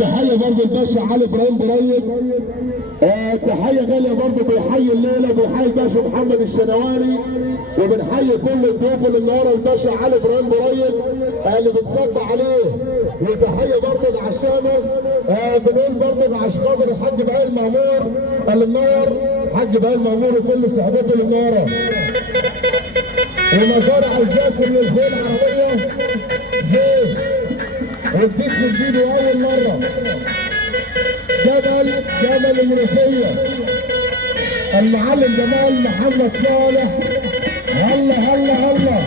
تحيه برضه الباشا علي ابراهيم بريد. تحيه غاليه برضه بيحيي الليله وبيحيي الباشا محمد الشنواني، وبنحيي كل الضيوف اللي منوره الباشا علي ابراهيم بريد اللي بنصب عليه. وتحيه برضه عشانه بنقول برضه عشان خاطر الحاج بهاء مامور اللي منور، الحاج بهاء مامور وكل صحبته اللي منوره. ومزارع الجاسم للخيل العربيه زين وجديد من جديد واول مره. جبل المنوفيه المعلم جمال محمد صالح. هلا هلا هلا.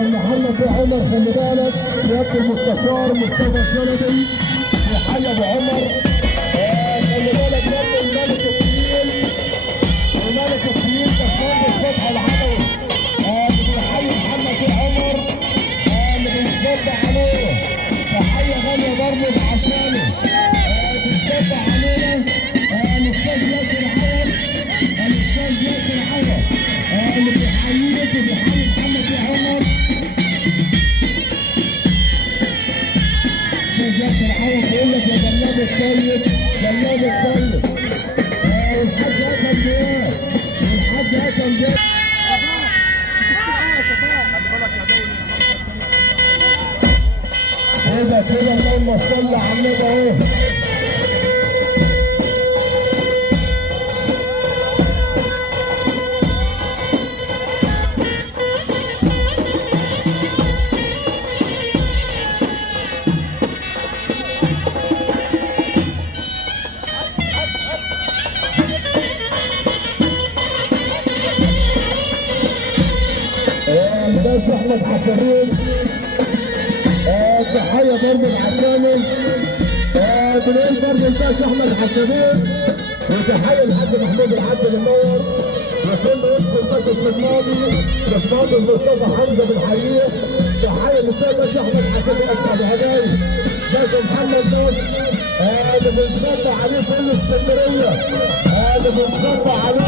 محمد عمر خلي بالك سياده المستشار مصطفى شلبي بيحيي ابو عمر. خلي بالك برضه الملك الطويل وملك الطويل باشمهندس فتحي العدوي بيحيي محمد عمر اللي بنصب عليه. تحيه غاليه برضه عشانه بنصب علينا الاستاذ ياسر عوض. الاستاذ ياسر عوض اللي بيحييك وبيحيي محمد عمر. ياسر عوض بيقول لك يا جلاب السيد جلاب السيد. والحاج حسن دياب والحاج حسن دياب. كده كده اللهم صل على النبي اهو. الباشا احمد حسنين تحيه برضه العسامي. بنقول برضه الباشا احمد حسنين وتحيه الحاج محمود العبد المنور وكل اسم الباشا الماضي باشمهندس مصطفى حمزه بنحييه. تحيه للاستاذ باشا احمد حسنين ابو هداي باشا محمد ناصر اللي بنصب عليه كل اسكندريه اللي بنصب عليه.